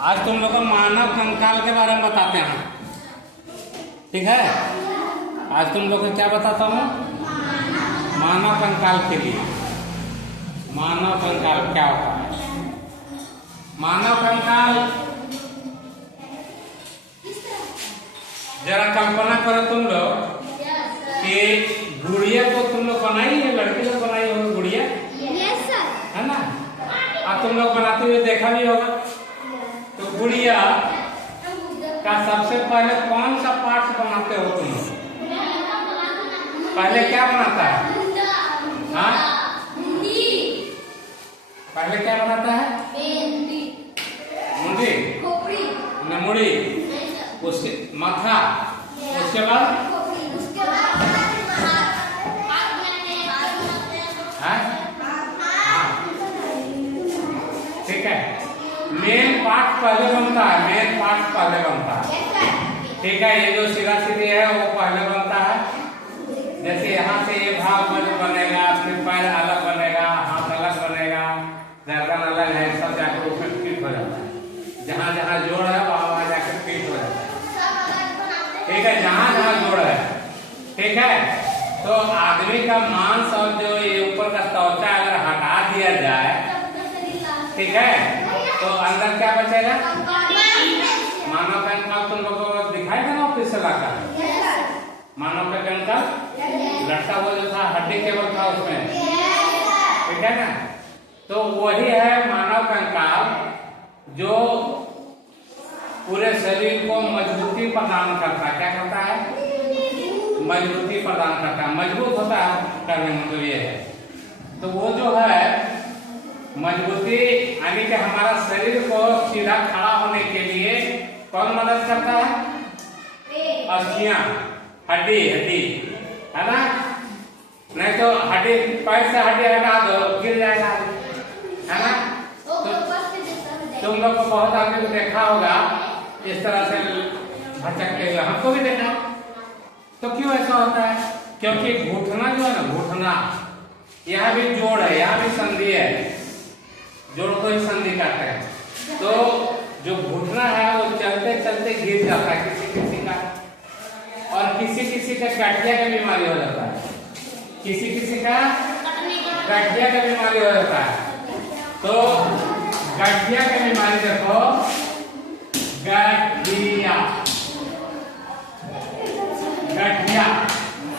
आज तुम लोग को मानव कंकाल के बारे में बताते हैं। ठीक है, आज तुम लोग को क्या बताता हूँ? मानव कंकाल के लिए। मानव कंकाल क्या होता है? मानव कंकाल, जरा कल्पना करो तुम लोग कि गुड़िया को तुम लोग बनाई है, लड़की लोग बनाई होगी गुड़िया, है ना? अब तुम लोग बनाते हुए देखा भी होगा। तो गुड़िया का सबसे पहले कौन सा पार्ट बनाते हो तुम लोग? पहले क्या बनाता है? हाँ, पहले क्या बनाता है? मुंडी, मुड़ी, उसके माथा, उसके बाद ठीक है। मेन पार्ट पहले बनता है, मेन पार्ट पहले बनता है। ठीक है, ये जो सीधा सीधी है वो पहले बनता है। जैसे यहाँ से ये भाग बनेगा, फिर पैर अलग बनेगा, हाथ अलग बनेगा, गर्दन अलग है, सब जाकर उसमें फिट हो जाता है। जहाँ जहाँ जोड़ है वहाँ जाकर फिट हो जाता है। ठीक है, जहाँ जहाँ जोड़ है। ठीक है, तो आदमी का मांस और जो ये ऊपर का त्वचा अगर हटा दिया जाए, ठीक है, तो अंदर क्या बचेगा? मानव कंकाल तुम लोगों को दिखाई देना ऑफिस से लाकर। मानव का कंकाल लटका हुआ जो था, हड्डी केवल था उसमें, ठीक है ना? तो वही है मानव कंकाल जो पूरे शरीर को मजबूती प्रदान करता है। क्या करता है? मजबूती प्रदान करता है, मजबूत होता है करने में। तो ये है, तो वो जो है मजबूती यानी कि हमारा शरीर को सीधा खड़ा होने के लिए कौन मदद करता है? अस्थियां, हड्डी, हड्डी, है ना? नहीं तो हड्डी, पैर से हड्डी हटा दो गिर जाएगा, है ना? तो तुम लोग को बहुत आदमी को देखा होगा इस तरह से भटकते हुए, हमको भी देखा। तो क्यों ऐसा होता है? क्योंकि घुटना जो है ना, घुटना, यहाँ भी जोड़ है, यहाँ भी संधि है, जोड़ को ही संधि कहते हैं। तो जो घुटना है वो चलते चलते गिर जाता है किसी किसी का, और किसी किसी का गठिया का बीमारी हो जाता है, किसी किसी का गठिया का बीमारी हो जाता है। तो गठिया का बीमारी देखो, गठिया, गठिया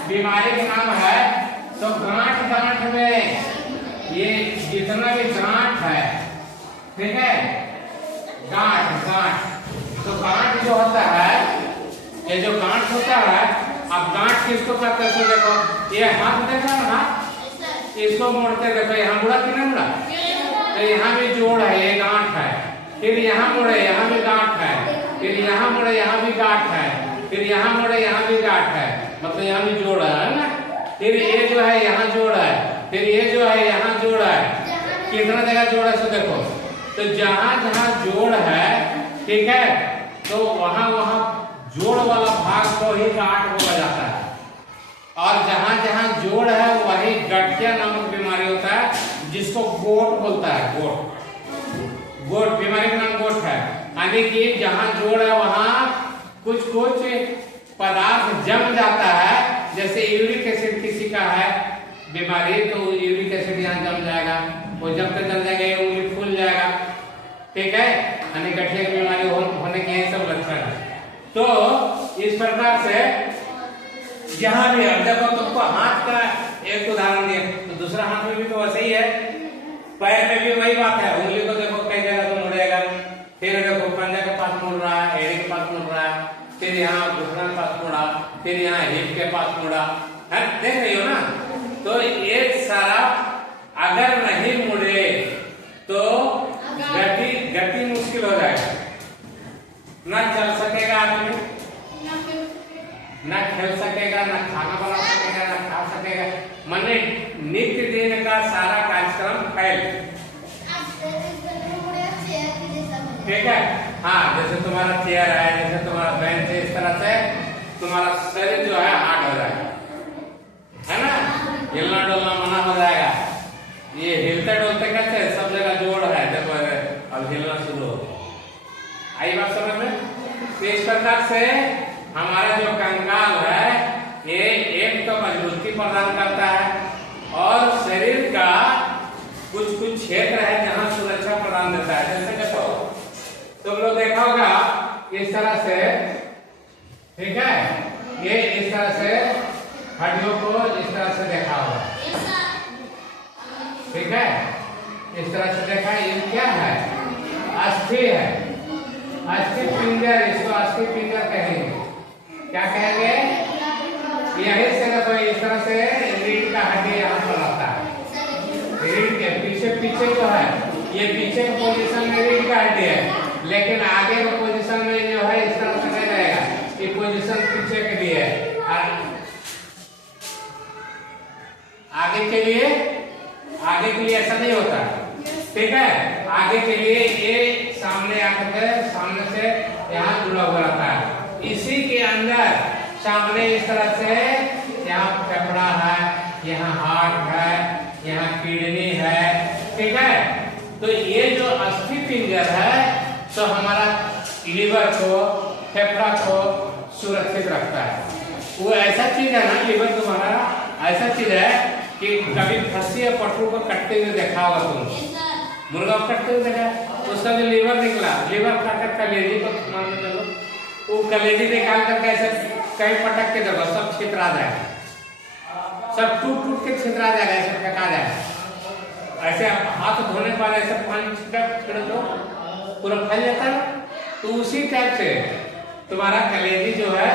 बीमारी का नाम है। तो गांठ गांठ में ये जितना भी गांठ है, ठीक है, गांठ गांठ, तो गांठ जो होता है, ये जो गांठ होता है, अब गांठ किसको कहते हैं? देखो ये हाथ देखा ना, हाथ इसको मोड़ते देखो, यहाँ मुड़ा कि नहीं मुड़ा? तो यहाँ भी जोड़ है, ये गांठ है। फिर यहाँ मुड़े, यहाँ भी गांठ है। फिर यहाँ मुड़े, यहाँ भी गांठ है। फिर यहाँ मुड़े, यहाँ भी गांठ है, मतलब यहाँ भी जोड़ है ना? फिर ये जो है यहाँ जोड़ है, फिर ये जो है यहाँ जोड़ है। कितना जगह जोड़ है सो देखो। तो जहाँ जहाँ जोड़ है, ठीक है, तो वहाँ वहाँ जोड़ वाला भाग को ही गांठ बोला जाता है। और जहाँ जहाँ जोड़ है वही गठिया नामक बीमारी होता है, जिसको गोट बोलता है। गोट, गोट बीमारी का नाम गोट है। यानी कि जहाँ जोड़ है वहाँ कुछ कुछ पदार्थ जम जाता है। जैसे यूरिक एसिड किसी का है बीमारी, तो यूरिक एसिड यहाँ जम जाएगा, वो जब तक जम जाएगा उंगली फूल जाएगा, ठीक है, यानी गठिया की बीमारी होने के यही सब लक्षण है। तो इस प्रकार से जहाँ भी है, देखो तुमको हाथ का एक उदाहरण दिया, तो दूसरा हाथ में भी तो वैसे ही है, पैर में भी वही बात है। उंगली को देखो कई जगह तो मुड़ेगा, फिर देखो पंजा के पास मुड़ रहा है, एड़ी के पास मुड़ रहा है, फिर यहाँ घुटना के पास मुड़ा, फिर यहाँ हिप के पास मुड़ा, है, देख रही हो ना? तो ये सारा अगर नहीं मुड़े तो गति मुश्किल हो जाएगा, ना चल सकेगा आदमी, ना खेल सकेगा, ना खाना बना सकेगा, ना खा सकेगा, माने नित्य दिन का सारा कार्यक्रम फैल। ठीक है, हाँ, जैसे तुम्हारा चेयर है, जैसे तुम्हारा बेंच है, इस तरह से तुम्हारा शरीर जो है हार्ड हो जाएगा, है ना? हिलना डुलना मना हो जाएगा। ये हिलते डुलते कैसे? सब जगह जोड़ है, देखो अब हिलना शुरू हो, आई बात समझ में? तो इस प्रकार से हमारा जो कंकाल है ये एक तो मजबूती प्रदान करता है और शरीर का कुछ कुछ क्षेत्र है जहां सुरक्षा प्रदान देता है। जैसे देखो तुम लोग देखा होगा इस तरह से, ठीक है, ये इस तरह से हड्डियों को इस तरह से देखा होगा, ठीक है, इस तरह से देखा। ये क्या है? अस्थि है, अस्थि पिंजर, इसको अस्थि पिंजर कहेंगे। क्या कहेंगे? यही से देखो इस तरह से रीढ़ का हड्डी यहाँ पर रहता है, रीढ़ के पीछे पीछे जो है ये पीछे के पोजीशन में रीढ़ का हड्डी है, लेकिन आगे के पोजीशन में जो है इस तरह से नहीं रहेगा, ये पोजीशन पीछे के लिए है, आगे के लिए ऐसा नहीं होता, ठीक है। आगे के लिए ये सामने आकर सामने से यहाँ जुड़ा हुआ रहता है। इसी के अंदर सामने इस तरह से यहाँ फेफड़ा है, यहाँ हार्ट है, यहाँ किडनी है, ठीक है। तो ये जो अस्थि पिंजर है तो हमारा लीवर को, फेफड़ा को सुरक्षित रखता है। वो ऐसा चीज है ना, लीवर तुम्हारा ऐसा चीज है कि कभी फंसी या पटरू को कटते हुए देखा होगा तुम, मुर्गा कटते हुए देखा, उसका जो लीवर निकला, लीवर काट कलेजी को मान के चलो, वो कलेजी निकाल कर कैसे कहीं पटक के देखो सब छितरा जाएगा, सब टूट टूट के छितरा जाएगा, ऐसे फेंका जाएगा। ऐसे हाथ धोने पर ऐसे पानी छिड़क दो पूरा फैल जाता है। तो उसी टाइप से तुम्हारा कलेजी जो है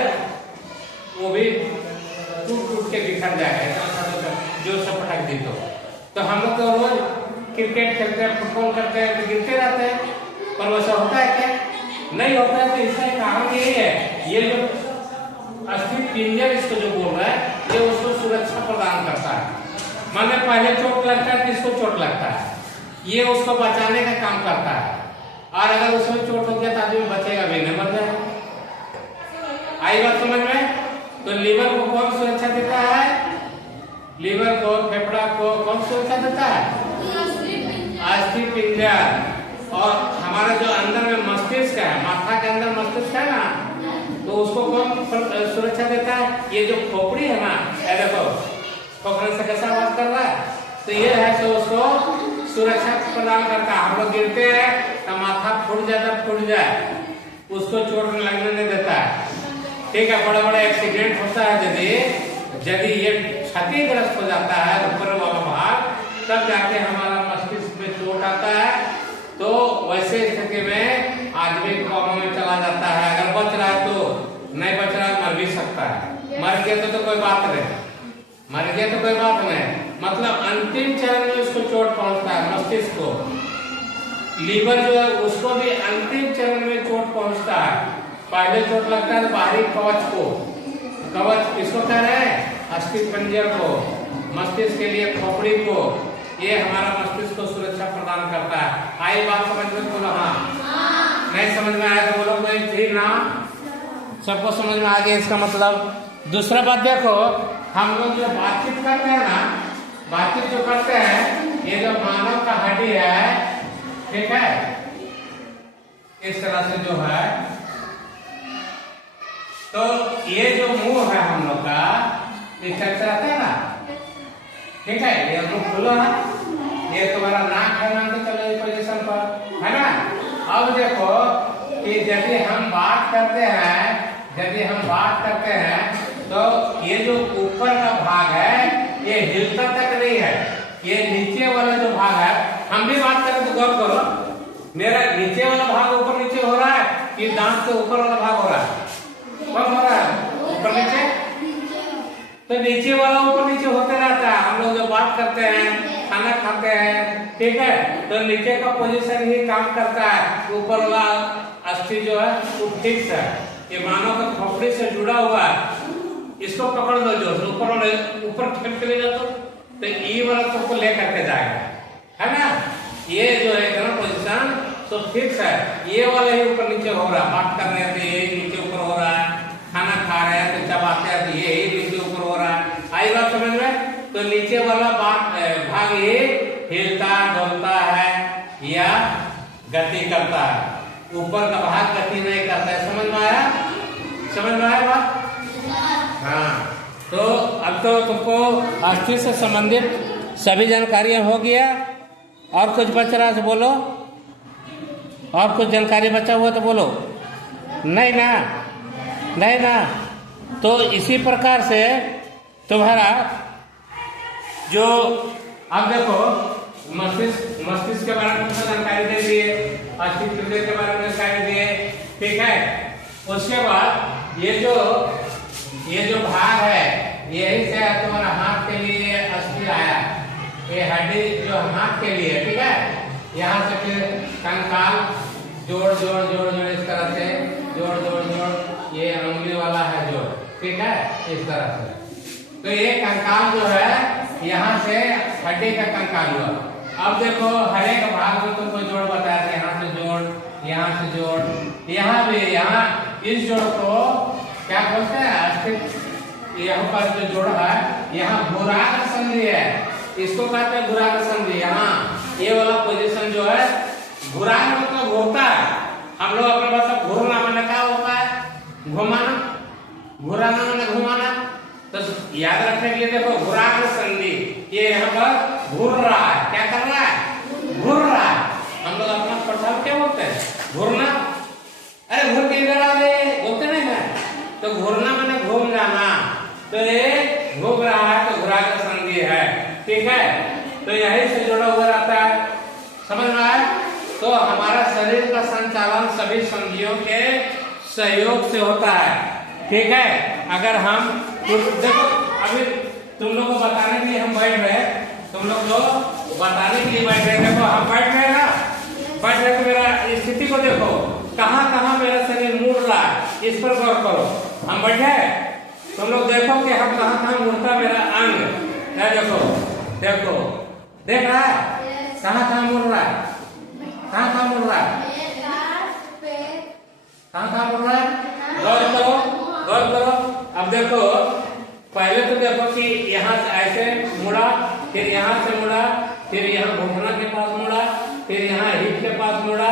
वो भी टूट टूट के बिखर जाएगा जो सब पटक दी। तो हम लोग तो रोज क्रिकेट खेलते हैं, फुटबॉल करते हैं, तो गिरते रहते हैं, पर वैसा होता है क्या? नहीं होता है। तो इसका कारण यही है, ये जो अस्थि पिंजर इसको जो बोल रहा है ये उसको सुरक्षा प्रदान करता है। माने पहले चोट लगता है, किसको चोट लगता है, ये उसको बचाने का काम करता है। और अगर उसमें चोट हो गया तो आदमी बचेगा भी नहीं, मर जाएगा। आई बात समझ में? तो लीवर को कौन सुरक्षा देता है? लीवर को, फेफड़ा को कौन सुरक्षा देता है? अस्थि पिंजर। और हमारा जो अंदर में मस्तिष्क है, माथा के अंदर मस्तिष्क है ना, तो उसको कौन सुरक्षा देता है? ये जो खोपड़ी है ना, ये देखो खोपड़ी से कैसा आवाज कर रहा है, तो ये है तो उसको सुरक्षा प्रदान करता है। हम लोग गिरते हैं तो माथा फूट जाए, उसको चोट लगने नहीं देता है, ठीक है। बड़े बड़े एक्सीडेंट होता है, यदि ये क्षतिग्रस्त हो जाता है ऊपर वाला भाग, तब जाके हमारा मस्तिष्क में चोट आता है। तो वैसे स्थिति में आदमी कोमा में चला जाता है। अगर बच रहा है तो, नहीं बच रहा है मर भी सकता है। मर गया तो कोई बात नहीं, मर गया तो कोई बात नहीं, मतलब अंतिम चरण में उसको चोट पहुंचता है मस्तिष्क को। लीवर जो है उसको भी अंतिम चरण में चोट पहुंचता है। पहले चोट लगता है बाहरी कवच को, कवच इसको कह रहे हैं अस्थि पिंजर को, मस्तिष्क के लिए खोपड़ी को, ये हमारा मस्तिष्क को सुरक्षा प्रदान करता है। आई बात समझ में? बोलो हाँ। नहीं समझ में आया तो बोलो कोई ठीक ना, सबको समझ में आ गया इसका मतलब। दूसरा बात देखो, हम लोग जो बातचीत करते हैं ना, बातचीत जो करते हैं, ये जो मानव का हड्डी है, ठीक है, इस तरह से जो है, तो ये जो मुंह है हम लोग का, इस टाइप से रहता है ना, ठीक है, ये मुंह खुला है, ये तुम्हारा नाक है, मान के चलो इस पोजीशन पर, है ना। अब देखो कि यदि हम बात करते हैं, तो ये जो ऊपर का भाग है ये हिलता तक नहीं है, ये नीचे वाला जो भाग है, हम भी बात करें तो गौर करो, मेरा नीचे वाला भाग ऊपर नीचे हो रहा है कि दांत से ऊपर वाला भाग हो रहा है? कब हो रहा है? ऊपर नीचे। तो नीचे वाला ऊपर नीचे होते रहता है। हम लोग जो बात करते हैं, खाना खाते हैं, ठीक है, तो नीचे का पोजीशन ही काम करता है, ऊपर वाला अस्थि जो है वो फिक्स है, ये मानव का खोपड़ी से जुड़ा हुआ है। इसको पकड़ दो, जो ऊपर खेल के ले जाओ तो ई वाला सबको ले करके जाएगा, है ना। ये जो है दोनों पोजीशन तो फिक्स है, ये वाला ही ऊपर नीचे हो रहा है। बात कर रहे हैं तो ये नीचे ऊपर हो रहा है, खाना खा रहे हैं तो चबाते हैं तो ये ही नीचे ऊपर हो रहा है। आई बात समझ में? तो नीचे वाला भाग ये हिलता डोलता है या गति करता है, ऊपर का भाग गति नहीं करता है। समझ में आया? समझ में आया बात? हाँ, तो अब तो तुमको अस्थि से संबंधित सभी जानकारियां हो गया। और कुछ बच रहा है तो बोलो, और कुछ जानकारी बचा हुआ तो बोलो। नहीं ना? नहीं ना? तो इसी प्रकार से तुम्हारा जो अब देखो मस्तिष्क के बारे में जानकारी दे दिए, अस्थि हृदय के बारे में जानकारी दिए, ठीक है। उसके बाद ये जो भाग है, यही से तुम्हारा हाथ के लिए अस्थि आया, ये हड्डी जो हाथ के लिए, ठीक है। यहाँ से फिर कंकाल जोड़ इस तरह से जोड़, ये अंगुली वाला है जोड़, ठीक है, इस तरह से। तो ये कंकाल जो है यहाँ से हड्डी का कंकाल हुआ। अब देखो हर एक भाग में तुमको जोड़ बताया था, यहाँ से जोड़, यहाँ से जोड़, यहाँ भी, यहाँ इस जोड़ को क्या बोलते हैं? अस्थि। यहाँ पर जो जोड़ है, यहाँ भूराग संधि है, इसको कहते हैं भूराग संधि। यहाँ ये वाला पोजीशन जो है, भूराग मतलब होता है, हम लोग अपने भाषा घूरना माने क्या होता है? घुमाना, घुराना माने घुमाना। तो याद रखने के लिए देखो भूराग संधि, ये यहाँ पर घूर रहा है, क्या कर रहा है? घूर रहा है। हम लोग अपना प्रथम क्या बोलते हैं? घूरना। अरे घूर के इधर आ गए बोलते नहीं है? तो घूरना माने घूम जाना। तो ये घूम रहा है तो भूराग संधि है, ठीक है। तो यही से जुड़ा हुआ रहता है। समझ में आया? तो हमारा शरीर का संचालन सभी संधियों के सहयोग से होता है, ठीक है। अगर हम देखो अभी तुम लोग को बताने के लिए हम बैठ रहे, तुम लोग को बताने के लिए बैठ रहे। देखो हम बैठ रहे ना, बैठ रहे तो मेरा स्थिति को देखो, कहाँ कहाँ मेरा शरीर मुड़ रहा है, इस पर गौर करो। हम बैठे, तुम लोग देखो कि हम कहाँ कहाँ मुड़ता मेरा अंग है। देखो देख रहा है कहाँ कहाँ मुड़ रहा है, कहाँ कहाँ मुड़ रहा है, कहाँ कहाँ मुड़ रहा है। गौर करो। अब देखो पहले तो देखो कि यहाँ से ऐसे मुड़ा, फिर यहाँ से मुड़ा, फिर यहाँ घुटना के पास मुड़ा, फिर यहाँ हिप के पास मुड़ा,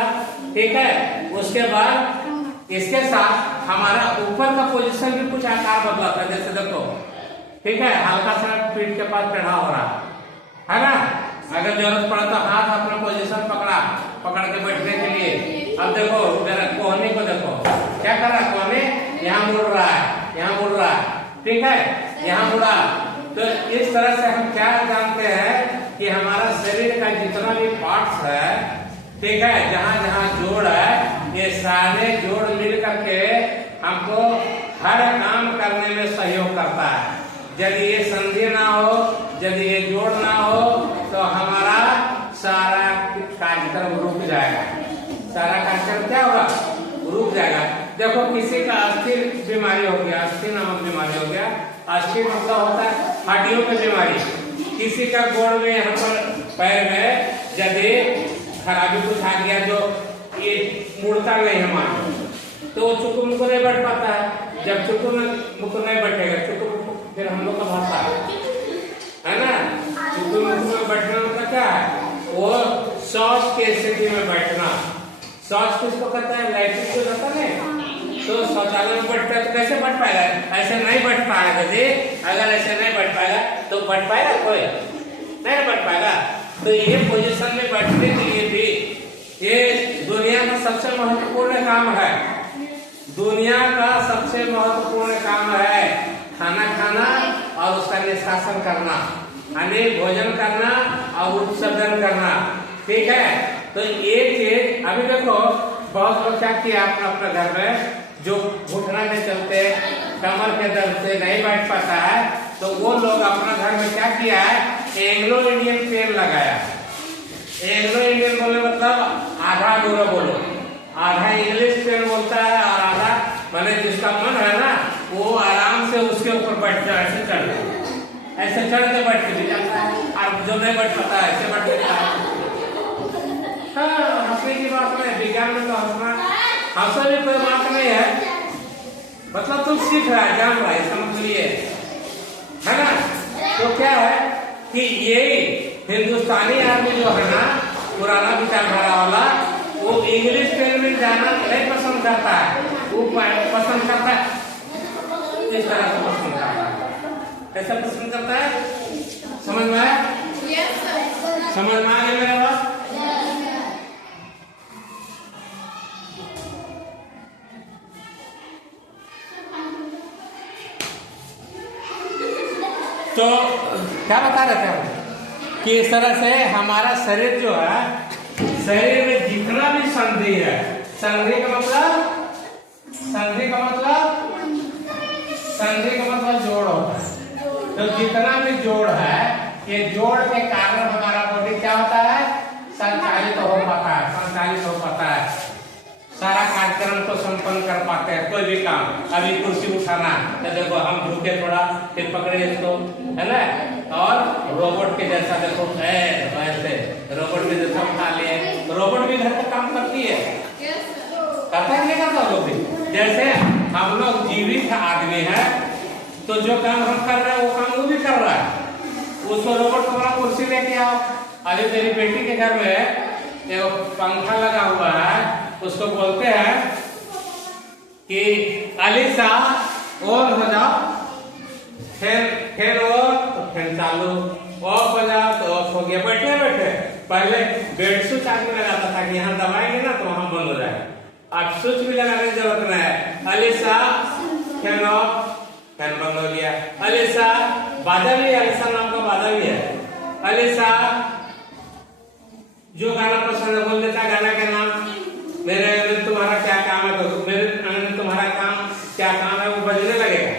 ठीक है। उसके बाद इसके साथ हमारा ऊपर का पोजीशन भी कुछ आकार बदलाता है। जैसे देखो, ठीक है, हल्का सा पीठ के पास टेढ़ा हो रहा है ना। अगर जरूरत पड़ा तो हाथ अपना पोजीशन पकड़ के बैठने के लिए। अब देखो मेरा कोहनी को देखो, क्या कर रहा है? कोहनी यहाँ मुड़ रहा है, यहाँ मुड़ रहा है, ठीक है, यहाँ मुड़ा। तो इस तरह से हम क्या जानते हैं कि हमारा शरीर का जितना भी पार्ट्स है, ठीक है, जहाँ जहाँ जोड़ है, ये सारे जोड़ मिल करके हमको हर काम करने में सहयोग करता है। यदि ये संधि ना हो, यदि ये जोड़ ना हो, तो हमारा सारा कार्यक्रम रुक जाएगा। सारा कार्यक्रम क्या होगा? रुक जाएगा। देखो किसी का अस्थि बीमारी हो गया, अस्थि नामक बीमारी हो गया। अस्थि मतलब होता है हड्डियों की बीमारी। किसी का गोड़ में, यहाँ पर पैर में यदि खराबी कुछ आ गया, जो ये मुड़ता नहीं है मान, तो वो चुकू मुकू नहीं बैठ पाता है। जब चुकू मुकू नहीं बैठेगा, चुकू फिर हम लोग का भाषा है ना, चुकू मुकू में बैठना मतलब क्या है? वो शौच के स्थिति में बैठना। शौच किसको कहता है? लैट्रिन जो रहता है, तो शौचालय में बैठता है तो कैसे बैठ पाएगा? ऐसे नहीं बैठ पाएगा जी। अगर ऐसे नहीं बैठ पाएगा तो बैठ पाएगा कोई? नहीं बैठ पाएगा। तो ये पोजीशन में बैठने के लिए भी ये दुनिया का सबसे महत्वपूर्ण काम है। दुनिया का सबसे महत्वपूर्ण काम है खाना खाना और उसका निष्कासन करना, यानी भोजन करना और उत्सर्जन करना, ठीक है। तो ये चीज अभी देखो बहुत लोग क्या किया अपना घर में, जो घुटना के चलते कमर के दर्द से नहीं बैठ पाता है, तो वो लोग अपना घर में क्या किया है? एंग्लो इंडियन पेन लगाया। एंग्लो इंडियन बोले मतलब आधा गोरा बोलो, आधा इंग्लिश पेन बोलता है और आधा माने जिसका मन है ना वो आराम से उसके ऊपर बैठ जाए, ऐसे चढ़ के बैठ के भी जाता है। और जो नहीं बैठ पाता है ऐसे बैठ के जाता है। हाँ, हंसने की बात नहीं, विज्ञान में तो हंसा भी कोई बात नहीं है। मतलब तुम सीख रहा है, जान रहा है, समझ लिए है ना। तो क्या है कि ये हिंदुस्तानी आदमी जो है ना, पुराना विचारधारा वाला, वो इंग्लिश ट्रेन में जाना नहीं पसंद करता है, वो पसंद करता है इस तरह से पसंद करता है। कैसा पसंद करता है? समझ में आया? समझ में आ गया मेरा बात? तो क्या बता रहे थे हम कि इस तरह से हमारा शरीर जो है, शरीर में जितना भी संधि है, संधि का मतलब जोड़ होता है। तो जितना भी जोड़ है, ये जोड़ के कारण हमारा बॉडी क्या होता है? संचालित हो पाता है, सारा कार्यक्रम को संपन्न कर पाते हैं। कोई भी काम, अभी कुर्सी उठाना तो देखो हम झुके थोड़ा, फिर पकड़े इसको, है ना, और रोबोट के जैसा देखो वैसे रोबोट के जैसा उठा लिए। रोबोट भी घर का काम करती है, करता है नहीं करता लोग भी? जैसे हम लोग जीवित आदमी है, तो जो काम हम कर रहे हैं वो काम वो भी कर रहा है। उसको रोबोट को बड़ा कुर्सी लेके आओ। अभी मेरी बेटी के घर में एक पंखा लगा हुआ है, उसको बोलते हैं कि अलीसा ऑन हो जाओ, फैन ऑन तो फैन चालू, ऑफ हो जाओ तो ऑफ हो गया। बैठे बैठे पहले बेड स्विच आदमी लगाता था कि यहाँ दबाएंगे ना तो वहां बंद हो जाएगा। अब स्विच भी लगाने की जरूरत नहीं है। अलीसा फैन ऑफ, फैन बंद हो गया। अलीसा बाजा भी, अलीसा नाम का बाजा भी है। अलीसा जो गाना पसंद है बोल देता है गाना के नाम। मेरे अंदर तुम्हारा क्या काम है, तो मेरे अंदर तुम्हारा काम क्या काम है, वो बजने लगेगा।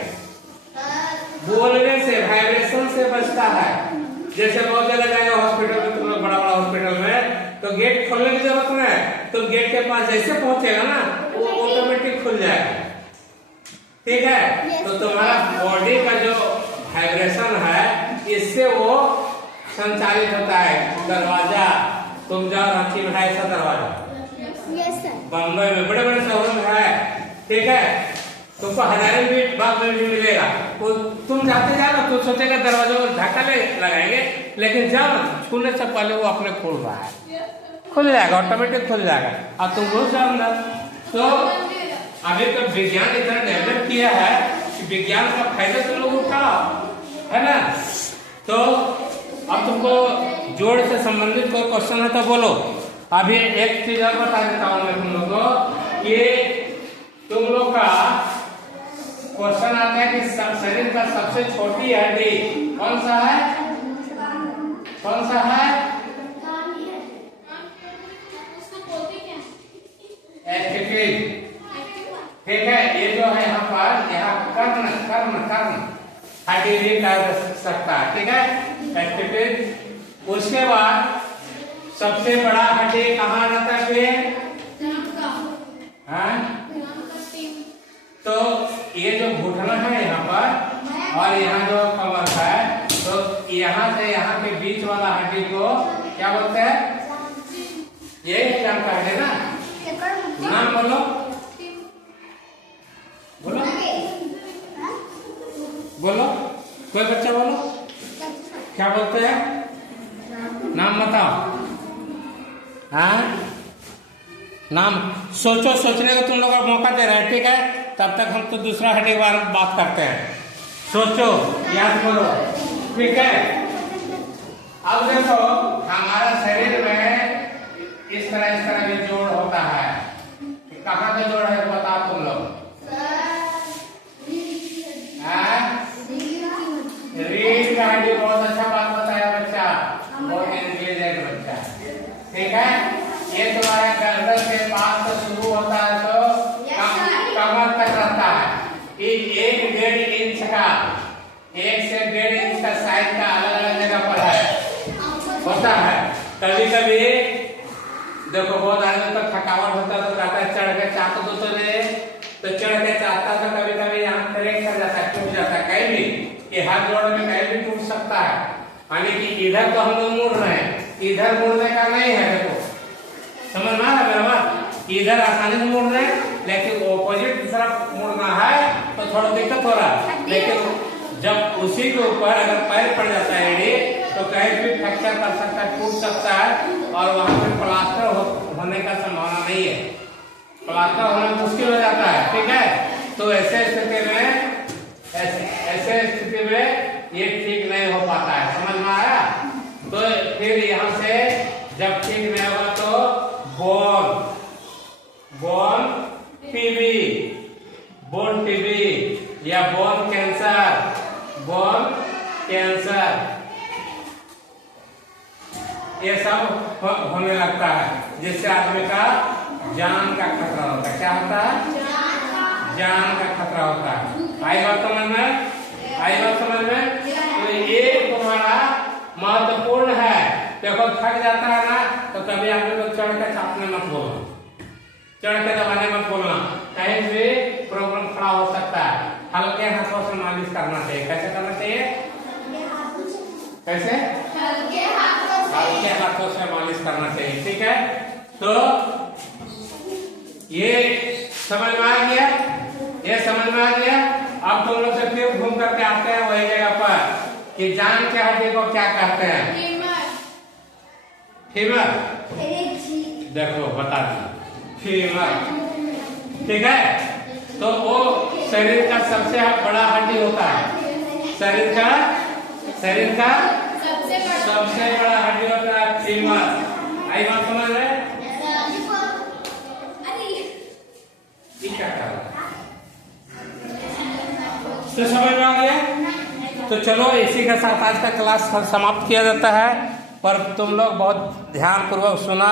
बोलने से, वाइब्रेशन से बचता है। जैसे बहुत जगह जाएगा हॉस्पिटल में, तुम लोग बड़ा बड़ा हॉस्पिटल में, तो गेट खोलने की जरूरत नहीं है, तो गेट के पास जैसे पहुंचेगा ना वो ऑटोमेटिक खुल जाएगा। ठीक है? तो तुम्हारा बॉडी का जो वाइब्रेशन है, इससे वो संचालित होता है। दरवाजा तुम जाओ रांची में है ऐसा दरवाजा, बम्बई में बड़े बड़े शहरों में है, ठीक है, तुमको हजारों फीट बाद में भी मिलेगा। तो तुम जाते जाओ ना, तो सोचेगा दरवाजे को धक्का लगाएंगे, लेकिन जब खुलने से पहले वो अपने खुल रहा है, खुल जाएगा, ऑटोमेटिक खुल जाएगा। अब तुम घुस जाओ अंदर। तो अभी तो विज्ञान इतना डेवलप किया है कि विज्ञान का फायदा तुम लोग उठाओ, है ना। तो अब तुमको जोड़ से संबंधित कोई क्वेश्चन है तो बोलो। अभी एक चीज और बता देता हूं मैं तुम लोग को कि तुम लोग का क्वेश्चन आता है कि शरीर का सबसे छोटी हड्डी कौन सा है? कौन सा है? एस्टिपेट। ठीक है, ये जो है यहाँ पर, यहाँ कर्ण हड्डी भी कर सकता है, ठीक है, एस्टिपेट। उसके बाद सबसे बड़ा हड्डी कहाँ रहता है? तो ये जो घुटना है यहाँ पर और यहाँ जो कमर है, तो यहाँ से यहाँ के बीच वाला हड्डी को क्या बोलते हैं? ये नाम का हड्डी ना, नाम बोलो बोलो बोलो, कोई बच्चा बोलो, क्या बोलते हैं? नाम बताओ। हाँ, नाम सोचो, सोचने को तुम लोग को मौका दे रहे हैं, ठीक है। तब तक हम तो दूसरा हड्डी के बारे में बात करते हैं। सोचो, याद करो, ठीक है। अब देखो हमारा शरीर में इस तरह भी जोड़ होता है। कहाँ पे जोड़ है बताओ तुम लोग? रीढ़ का हड्डी, बहुत अच्छा बात बताया बच्चा, बहुत इंटेलिजेंट बच्चा, ठीक है। ये तुम्हारे गर्दन के पास से शुरू होता है तो कमर तक रहता है। एक 1.5 इंच का, 1 से 1.5 इंच का साइज का अलग अलग जगह पर है, होता है। कभी कभी देखो बहुत आदमी तो थकावट होता है तो कहता है चढ़ के चाहता तो चढ़ के चाहता तो कभी कभी यहाँ क्रैक कर जाता है, टूट जाता है कहीं भी। ये हाथ जोड़ में कहीं भी टूट सकता है, यानी कि इधर तो हम लोग मुड़ रहे हैं, इधर मुड़ने का नहीं है। देखो समझ में आ रहा है मेरा बात? इधर आसानी से मुड़ रहे हैं, लेकिन ऑपोजिट तरफ मुड़ना है तो थोड़ा दिक्कत हो रहा है। लेकिन जब उसी के ऊपर अगर पैर पड़ जाता है एड़ी तो कहीं भी फ्रैक्चर कर सकता है, टूट सकता है और वहां पे प्लास्टर होने का संभावना नहीं है, प्लास्टर होना मुश्किल हो जाता है। ठीक है, तो ऐसे स्थिति में ये ठीक नहीं हो पाता है। समझ में आया? तो फिर यहाँ से जब ठीक नहीं होगा तो बोन टीबी या बोन कैंसर ये सब होने लगता है, जिससे आदमी का जान का खतरा होता है। क्या होता है? जान का खतरा होता है। आई बात समझ में? तो ये तुम्हारा महत्वपूर्ण है। देखो थक जाता है ना, तो कभी आदमी को चढ़ के चापने मत बोलना, चढ़ के दबाने मत बोलना, कहीं भी प्रॉब्लम खड़ा हो सकता है। हल्के हाथों से मालिश करना चाहिए। कैसे करना चाहिए? कैसे? हल्के हाथों से मालिश करना चाहिए। ठीक है, तो ये समझ में आ गया? अब तुम लोग से फिर घूम करके आते हैं वही जगह पर कि जान के हड्डी को क्या कहते हैं? फीमर। देखो बता दी, फीमर। ठीक है, तो वो शरीर का सबसे बड़ा हड्डी होता है। शरीर का सबसे बड़ा हड्डी होता है फीमर। आई बात समझ रहे? क्या कर रहा है? तो समझ में आ गया? तो चलो इसी के साथ आज का क्लास समाप्त किया जाता है। पर तुम लोग बहुत ध्यानपूर्वक सुना,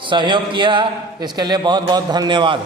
सहयोग किया, इसके लिए बहुत बहुत धन्यवाद।